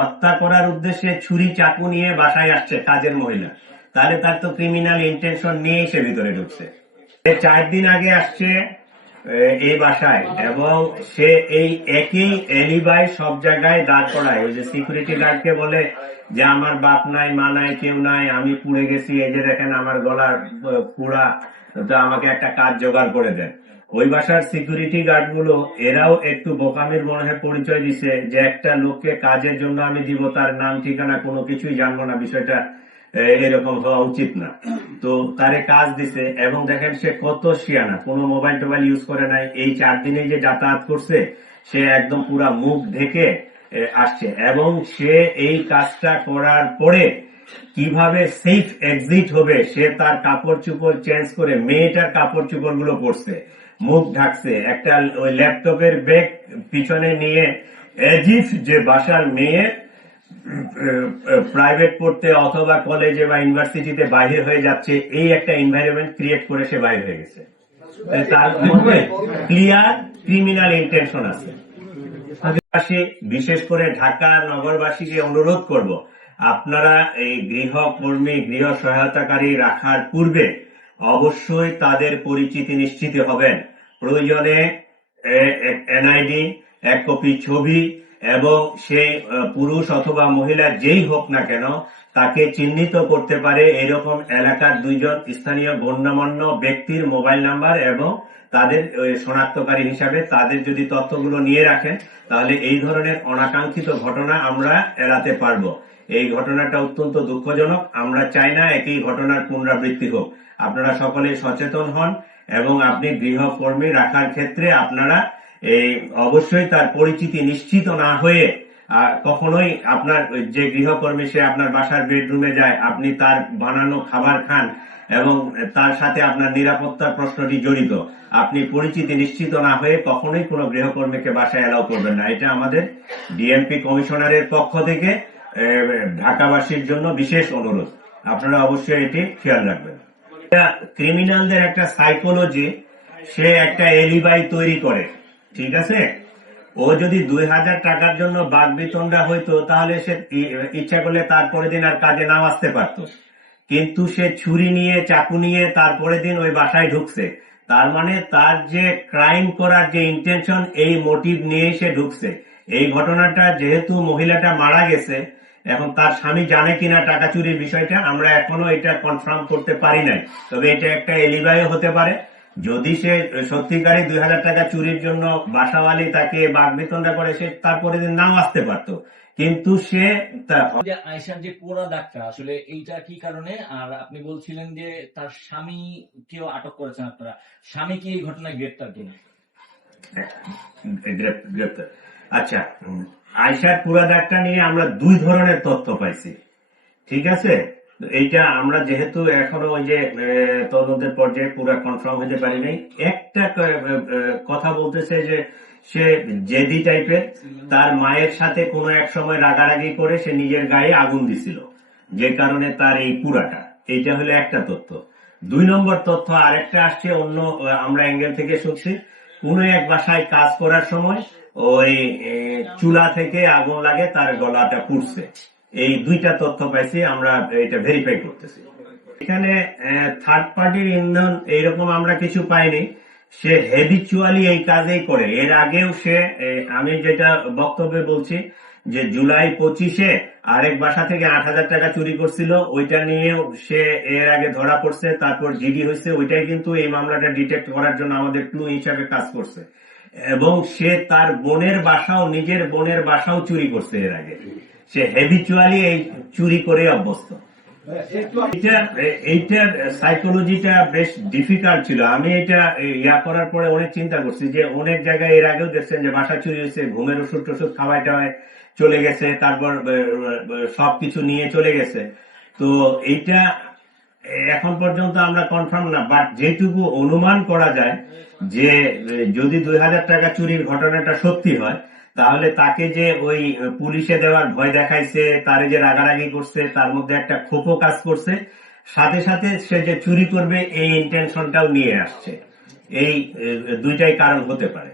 হত্যা করার উদ্দেশ্যে ছুরি চাকু নিয়ে বাসায় আসছে কাজের মহিলা, তাহলে তার তো ক্রিমিনাল ইন্টেনশন নিয়েই সে ভিতরে ঢুকছে। 4 দিন আগে আসছে এই বাসায় এবং সে এই একই এলিবাই সব জায়গায় দাঁড় করায়। ওই যে সিকিউরিটি গার্ডকে বলে যে আমার বাপ নাই, মা নাই, কেউ নাই, আমি পুড়ে গেছি, এই যে দেখেন আমার গলার পুড়া, তো আমাকে একটা কাজ জোগাড় করে দেন। ওই বাসার সিকিউরিটি গার্ড গুলো এরাও একটু বোকামির মনে হয় পরিচয় দিছে যে একটা লোককে কাজের জন্য আমি দিব, তার নাম ঠিকানা কোনো কিছুই জানবো না, বিষয়টা এরকম হওয়া উচিত না। তো তারে কাজ দিছে এবং দেখেন সে কত শিয়ানা, কোনো মোবাইল টোবাইল ইউজ করে নাই। এই 4 দিনে যে যাতায়াত করছে সে একদম পুরা মুখ ঢেকে আসছে এবং সে এই কাজটা করার পরে কিভাবে সেফ এক্সিট হবে সে তার কাপড় চোপড় চেঞ্জ করে মেয়েটার কাপড় চোপড় গুলো পরছে, মুখ ঢাকছে, একটা ওই ল্যাপটপের ব্যাগ পিছনে নিয়ে এজিফ যে বাসার মেয়ে প্রাইভেট পড়তে অথবা কলেজে বা ইউনিভার্সিটিতে বাহির হয়ে যাচ্ছে, এই একটা এনভায়রনমেন্ট ক্রিয়েট করে সে বাইরে হয়ে গেছে। তার মধ্যে ক্লিয়ার ক্রিমিনাল ইন্টেনশন আছে। বিশেষ করে ঢাকা নগরবাসীকে অনুরোধ করব, আপনারা এই গৃহকর্মী গৃহ সহায়তাকারী রাখার পূর্বে অবশ্যই তাদের পরিচিতি নিশ্চিত হবেন। প্রয়োজনে এনআইডি, 1 কপি ছবি এবং সেই পুরুষ অথবা মহিলা যেই হোক না কেন তাকে চিহ্নিত করতে পারে এরকম এলাকার 2 জন স্থানীয় গণ্যমান্য ব্যক্তির মোবাইল নাম্বার এবং তাদের শনাক্তকারী হিসাবে তাদের যদি তথ্যগুলো নিয়ে রাখেন তাহলে এই ধরনের অনাকাঙ্ক্ষিত ঘটনা আমরা এড়াতে পারবো। এই ঘটনাটা অত্যন্ত দুঃখজনক, আমরা চাই না একই ঘটনার পুনরাবৃত্তি হোক। আপনারা সকলে সচেতন হন এবং আপনি গৃহকর্মী রাখার ক্ষেত্রে আপনারা এই অবশ্যই তার পরিচিতি নিশ্চিত না হয়ে কখনোই আপনার যে গৃহকর্মী সে আপনার বাসার বেডরুমে যায়, আপনি তার বানানো খাবার খান এবং তার সাথে আপনার নিরাপত্তার প্রশ্নটি জড়িত, আপনি পরিচিতি নিশ্চিত না হয়ে কখনোই কোনো গৃহকর্মীকে বাসায় এলাও করবেন না। এটা আমাদের ডিএমপি কমিশনারের পক্ষ থেকে ঢাকাবাসীর জন্য বিশেষ অনুরোধ, আপনারা অবশ্যই এটি খেয়াল রাখবেন। ক্রিমিনালদের একটা সাইকোলজি, সে একটা এলিবাই তৈরি করে, ঠিক আছে? ও যদি 2000 টাকার জন্য বাগবিতণ্ডা হইতো তাহলে সে ইচ্ছা করলে তারপরে দিন আর কাজে নাও আসতে পারত, কিন্তু সে ছুরি নিয়ে চাকু নিয়ে তারপরে দিন ওই বাসায় ঢুকছে। তার মানে তার যে ক্রাইম করার যে ইন্টেনশন, এই মোটিভ নিয়ে সে ঢুকছে। এই ঘটনাটা যেহেতু মহিলাটা মারা গেছে, এখন তার স্বামী জানে কিনা টাকা চুরির বিষয়টা আমরা এখনো এটা কনফার্ম করতে পারি নাই, তবে এটা একটা এলিবাইও হতে পারে। যদি সে সত্যিকারই 2000 টাকা চুরির জন্য বাসাওয়ালি তাকে বাগবিতণ্ডা করে, সে তারপরে দিন নাও আসতে পারতো, কিন্তু সে আয়েশার যে পোড়া দাগটা আসলে এইটা কি কারণে? আর আপনি বলছিলেন যে তার স্বামী কেউ আটক করেছেন আপনারা, স্বামী কি এই ঘটনায় গ্রেপ্তার কিনা? গ্রেপ্তার। আচ্ছা, আয়েশার পোড়া দাগটা নিয়ে আমরা 2 ধরনের তথ্য পাইছি, ঠিক আছে? এইটা আমরা যেহেতু এখনো ওই যে তদন্তের পর্যায়ে পুরো কনফার্ম হতে পারি নাই। একটা কথা বলতেছে যে সে জেদি টাইপের, তার মায়ের সাথে কোনো এক সময় রাগারাগি করে সে নিজের গায়ে আগুন দিছিল, যে কারণে তার এই পুরাটা। এইটা হলো একটা তথ্য। 2 নম্বর তথ্য আরেকটা আসছে অন্য আমরা অ্যাঙ্গেল থেকে শুনছি, কোন এক বাসায় কাজ করার সময় ওই চুলা থেকে আগুন লাগে, তার গলাটা পুড়ছে। এই 2টা তথ্য পাইছি, আমরা এটা ভেরিফাই করতেছি। এখানে থার্ড পার্টির ইন্ধন এইরকম আমরা কিছু পাইনি, সে হ্যাবিচুয়ালি এই কাজেই করে। এর আগেও সে, আমি যেটা বক্তব্যে বলছি যে জুলাই 25-এ আরেক বাসা থেকে 8000 টাকা চুরি করছিল, ওইটা নিয়েও সে এর আগে ধরা পড়ছে, তারপর জিডি হয়েছে। ওইটাই কিন্তু এই মামলাটা ডিটেক্ট করার জন্য আমাদের ক্লু হিসাবে কাজ করছে। এবং সে তার বোনের বাসাও, নিজের বোনের বাসাও চুরি করছে এর আগে। সে হ্যাবিচুয়ালি এই চুরি করে অভ্যস্ত। এইটার সাইকোলজিটা বেশ ডিফিকাল্ট ছিল। আমি এটা করার পরে অনেক চিন্তা করছি যে অনেক জায়গায় এর আগেও দেখছেন যে বাসা চুরি হয়েছে, ঘুমের ওষুধ টষুধ খাওয়াই টাওয়ায় চলে গেছে, তারপর সবকিছু নিয়ে চলে গেছে। তো এইটা এখন পর্যন্ত আমরা কনফার্ম না, বাট যেটুকু অনুমান করা যায় যে যদি 2000 টাকা চুরির ঘটনাটা সত্যি হয় তাহলে তাকে যে ওই পুলিশে দেওয়ার ভয় দেখাইছে, তারে যে রাগারাগি করছে, তার মধ্যে একটা ক্ষোভও কাজ করছে, সাথে সাথে সে যে চুরি করবে এই ইন্টেনশনটাও নিয়ে আসছে। এই 2টাই কারণ হতে পারে।